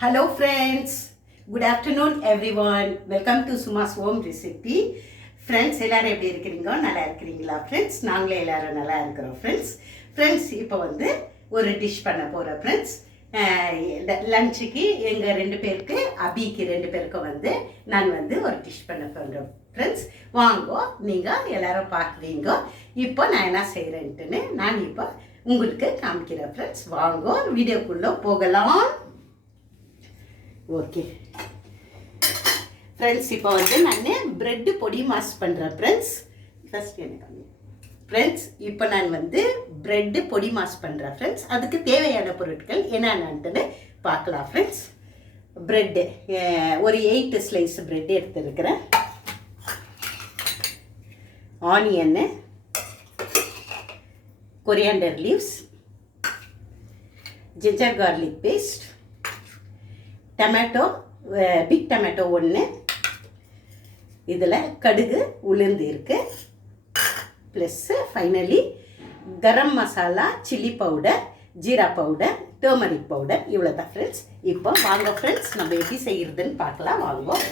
Hello friends, good afternoon everyone. Welcome to Suma's Home Recipe. Friends, எல்லாரும் எப்படி இருக்கீங்க? நல்லா இருக்கீங்களா friends? நாங்களே எல்லாரும் நல்லா இருக்கிறோம் friends. Friends, இப்போ வந்து ஒரு டிஷ் பண்ண போறோம் friends. லஞ்சுக்கு எங்க ரெண்டு பேருக்கு அபிக்கு ரெண்டு பேருக்கும் வந்து நான் வந்து ஒரு டிஷ் பண்ண போறேன் ஃப்ரெண்ட்ஸ். வாங்கோ, நீங்க எல்லாரும் பார்க்குறீங்க. இப்போ நான் என்ன செய்யறேன்ட்டுன்னு நான் இப்போ உங்களுக்கு காமிக்கிறேன் ஃப்ரெண்ட்ஸ். வாங்கோ, வீடியோக்குள்ள போகலாம். ஓகே ஃப்ரெண்ட்ஸ், இப்போ வந்து நான் பிரெட்டு பொடி மாஸ் பண்ணுறேன் ஃப்ரெண்ட்ஸ். ஃபர்ஸ்ட் எனக்கு ஃப்ரெண்ட்ஸ், இப்போ நான் வந்து பிரெட்டு பொடி மாஸ் பண்ணுறேன் ஃப்ரெண்ட்ஸ். அதுக்கு தேவையான பொருட்கள் என்னென்னு பார்க்கலாம் ஃப்ரெண்ட்ஸ். பிரெட்டு ஒரு 8 ஸ்லைஸ் பிரெட் எடுத்துருக்கிறேன். ஆனியன்னு, coriander leaves, ginger garlic paste, tomato, big tomato ஒன்று, இதில் கடுகு உளுந்து இருக்குது, plus finally garam masala, chilli powder, jeera powder, turmeric powder, இவ்வளோ தான் ஃப்ரெண்ட்ஸ். இப்போ வாங்க ஃப்ரெண்ட்ஸ், நம்ம எப்படி செய்கிறதுன்னு பார்க்கலாம். வாங்குவோம்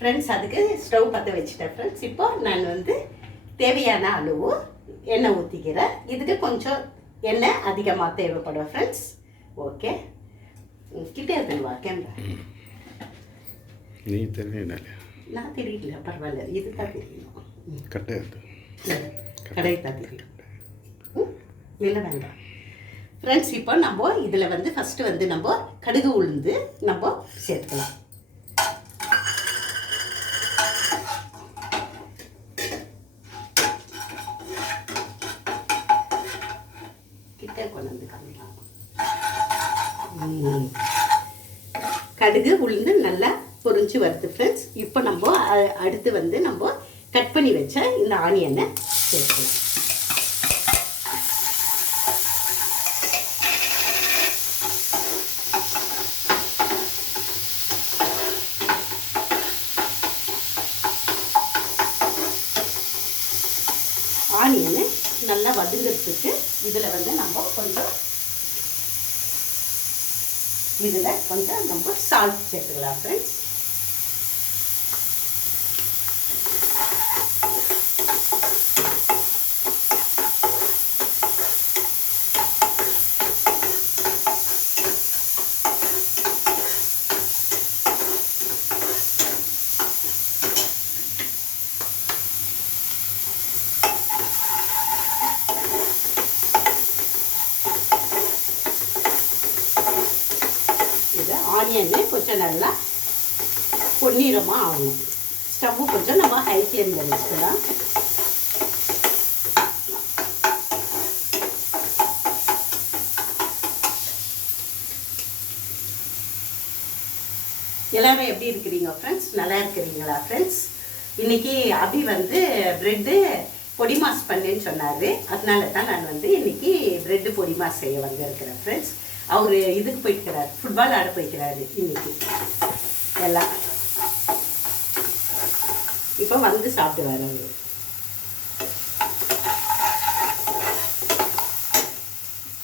ஃப்ரெண்ட்ஸ். அதுக்கு ஸ்டவ் பற்ற வச்சுட்டேன் ஃப்ரெண்ட்ஸ். இப்போ நான் வந்து தேவையான அளவு எண்ணெய் ஊற்றிக்கிறேன். இதுக்கு கொஞ்சம் எண்ணெய் அதிகமாக தேவைப்படும் ஃப்ரெண்ட்ஸ். ஓகே, கிட்டே இருக்குவா கேமரா? நீ தெரியல, நான் தெரியல, பரவாயில்ல, இதுதான் தெரியணும். கடை தான் தெரியும், இல்லை வேண்டாம் ஃப்ரெண்ட்ஸ். இப்போ நம்ம இதில் வந்து ஃபஸ்ட்டு வந்து நம்ம கடுகு உளுந்து நம்ம சேர்த்துக்கலாம். கிட்டே கொண்டு வந்து காமிக்கலாம். கடுகு உளுந்து நல்லா பொரிஞ்சு வருது ஃப்ரெண்ட்ஸ். இப்போ நம்ம அடுத்து வந்து நம்ம கட் பண்ணி வச்ச இந்த ஆனியனை சேர்க்கலாம். ஆனியனை நல்லா வதங்கிறதுக்கு இதில் வந்து நம்ம கொஞ்சம் நம்ம சால்ட் சேர்த்துக்கலாம் ஃப்ரெண்ட்ஸ். ஆனியன்னு கொஞ்சம் நல்லா பொன்னிறமாக ஆகணும். ஸ்டவ்வு கொஞ்சம் நம்ம ஹை ஃப்ளேமில் வச்சுக்கலாம். எல்லாரும் எப்படி இருக்கிறீங்க ஃப்ரெண்ட்ஸ்? நல்லா இருக்கிறீங்களா ஃப்ரெண்ட்ஸ்? இன்னைக்கு அபி வந்து பிரெட்டு பொடி மாஸ் பண்ணேன்னு சொன்னார். அதனால தான் நான் வந்து இன்னைக்கு பிரெட்டு பொடி மாஸ் செய்ய வந்திருக்கிறேன் ஃப்ரெண்ட்ஸ். அவர் இதுக்கு போய்க்கிறார், ஃபுட்பால் ஆட போய்க்கிறாரு இன்னைக்கு. எல்லாம் இப்போ வந்து சாப்பிடுவார் அவர்.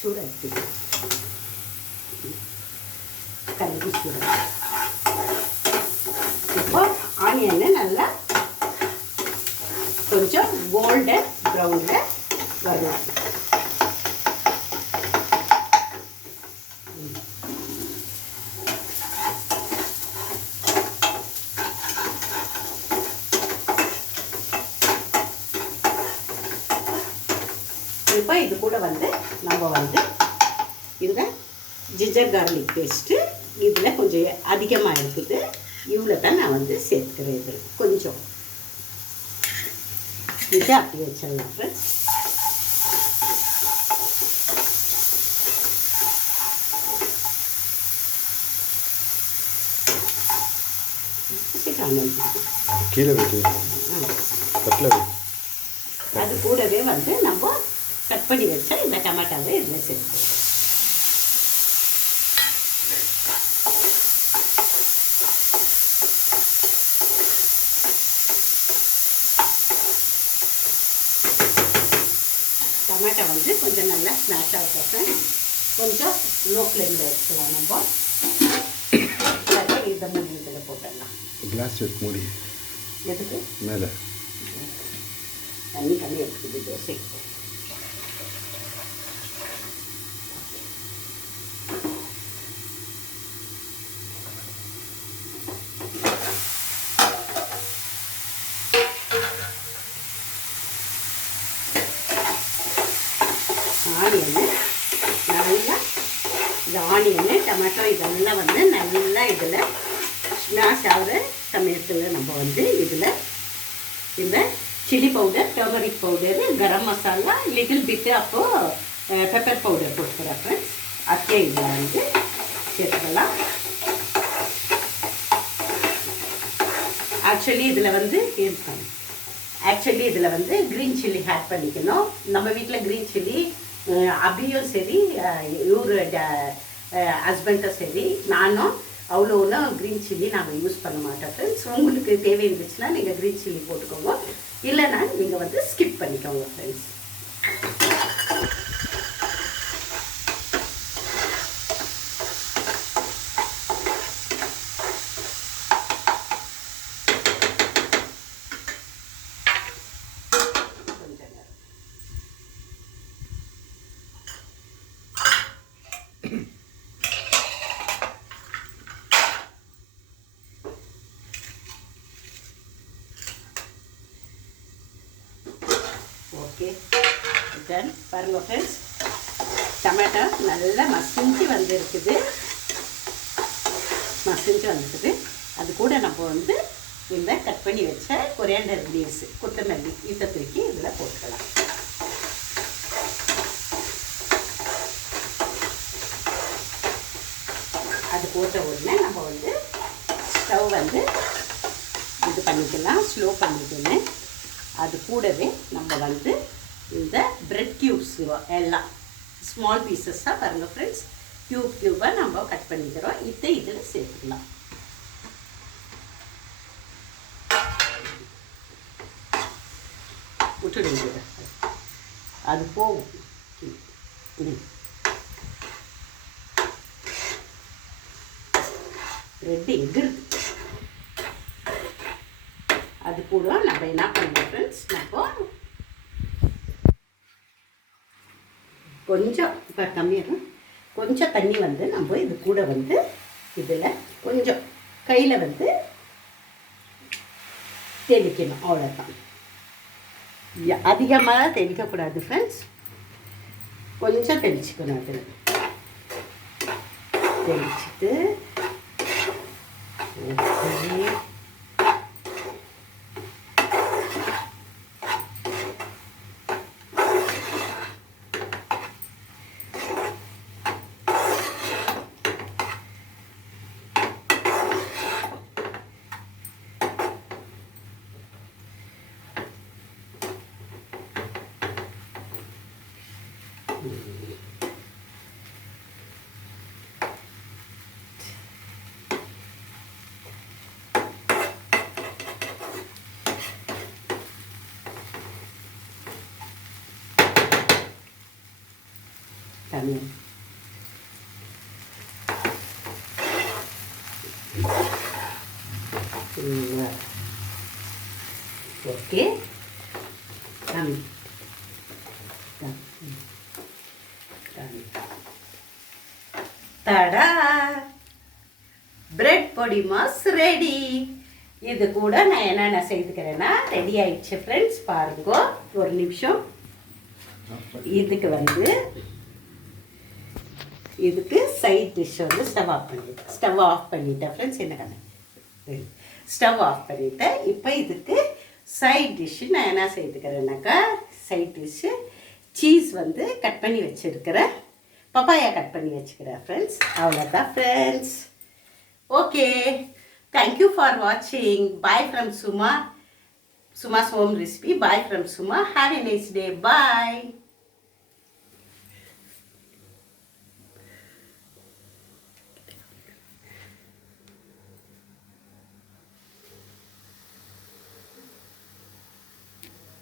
சூடாச்சு கலந்து சூடாக. இப்போ ஆனியனை நல்லா கொஞ்சம் கோல்டன் ப்ரௌனில் வரலாம். இப்போ இது கூட வந்து நம்ம வந்து இந்த ஜிஞ்சர் கார்லிக் பேஸ்ட்டு இதில் கொஞ்சம் அதிகமாக இருக்குது. இவ்வளோ தான் நான் வந்து சேர்த்துக்கிறேன். இது கொஞ்சம் இதை அப்படி வச்சிடலாம் ஃப்ரெண்ட்ஸ். கீழே வைக்க அது கூடவே வந்து நம்ம கட் பண்ணி வச்சா இந்த டமாட்டாவை இதில் சேர்த்துக்கலாம். டமாட்டோ வந்து கொஞ்சம் நல்லா ஸ்மாஷ் ஆகிட்டேன். கொஞ்சம் லோ ஃப்ளேமில் வச்சுக்கலாம் நம்ம. இதை மூடி இதில் போட்டுடலாம். கிளாஸ் மூடி எதுக்கு மேலே தண்ணி கம்மியாக இருக்குது தோசை. ஆனியன் நல்லா, இந்த ஆனியன் டொமேட்டோ இதெல்லாம் வந்து நல்லா இதில் ஸ்மாஷ் ஆகிற சமயத்தில் நம்ம வந்து இதில் இந்த chilli powder, turmeric powder, garam masala, little பிட்டு அப்போது பெப்பர் பவுடர் போட்டுக்கிறேன் ஃப்ரெண்ட்ஸ். அத்தையை இதில் வந்து சேர்த்துக்கலாம். ஆக்சுவலி இதில் வந்து க்ரீன் சில்லி ஆட் பண்ணிக்கணும். நம்ம வீட்டில் க்ரீன் சில்லி அபியும் சரி, இவர் ஹஸ்பண்டும் சரி, நானும் அவ்வளோ ஒன்றும் க்ரீன் சில்லி நாங்கள் யூஸ் பண்ண மாட்டோம் ஃப்ரெண்ட்ஸ். உங்களுக்கு தேவை இருந்துச்சுன்னா நீங்கள் க்ரீன் சில்லி போட்டுக்கோங்க, இல்லைன்னா நீங்கள் வந்து ஸ்கிப் பண்ணிக்கோங்க ஃப்ரெண்ட்ஸ். Okay, done. பாருங்கள் ஃப்ரெண்ட்ஸ், டொமேட்டோ நல்லா மசிஞ்சு வந்துருக்குது. அது கூட நம்ம வந்து இந்த கட் பண்ணி வச்ச கொரியாண்டர் லீவ்ஸ், கொத்தமல்லி இதை தூக்கி இதில் போட்டுக்கலாம். அது போட்ட உடனே நம்ம வந்து ஸ்டவ் வந்து இது பண்ணிக்கலாம், ஸ்லோ பண்ணிக்கணும். அது கூடவே நம்ம வந்து இந்த பிரெட் க்யூப்ஸ் எல்லாம் ஸ்மால் பீசஸாக பாருங்கள் ஃப்ரெண்ட்ஸ், க்யூபாக நம்ம கட் பண்ணிக்கிறோம். இதை இதில் சேர்த்துக்கலாம். விட்டுடுங்க, அது போகும். பிரெட் எகிருது. அது கூட நம்ம என்ன பண்ணுவோம் ஃப்ரெண்ட்ஸ், நம்ம கொஞ்சம் இப்போ கம்மியாக கொஞ்சம் தண்ணி வந்து நம்ம இது கூட வந்து இதில் கொஞ்சம் கையில் வந்து தெளிக்கணும். அவ்வளோதான், அதிகமாக தெளிக்கக்கூடாது ஃப்ரெண்ட்ஸ், கொஞ்சம் தெளிச்சுக்கணும். அதில் தெளிச்சுட்டு ஓகே, también. ஓகே, தடா, பிரெட் பொடி மாஸ் ரெடி. இது கூட நான் என்னென்ன செய்துக்கிறேன்னா ரெடி ஆயிடுச்சு ஃப்ரெண்ட்ஸ். பாருங்க, ஒரு நிமிஷம். இதுக்கு வந்து இதுக்கு சைட் டிஷ் வந்து ஸ்டவ் ஆஃப் பண்ணிட்டேன் ஃப்ரெண்ட்ஸ். என்ன கண்ணு, ஸ்டவ் ஆஃப் பண்ணிட்டேன். இப்போ இதுக்கு சைட் டிஷ்ஷு நான் என்ன செய்துக்கிறேன்னாக்கா, சைட் டிஷ்ஷு சீஸ் வந்து கட் பண்ணி வச்சுருக்கிறேன், பப்பாயா கட் பண்ணி வச்சுக்கிறேன் ஃப்ரெண்ட்ஸ். அவ்வளோதான் ஃப்ரெண்ட்ஸ். ஓகே, தேங்க்யூ ஃபார் வாட்சிங். Bye from Suma's home recipe. Bye from Suma. Have a nice day. Bye.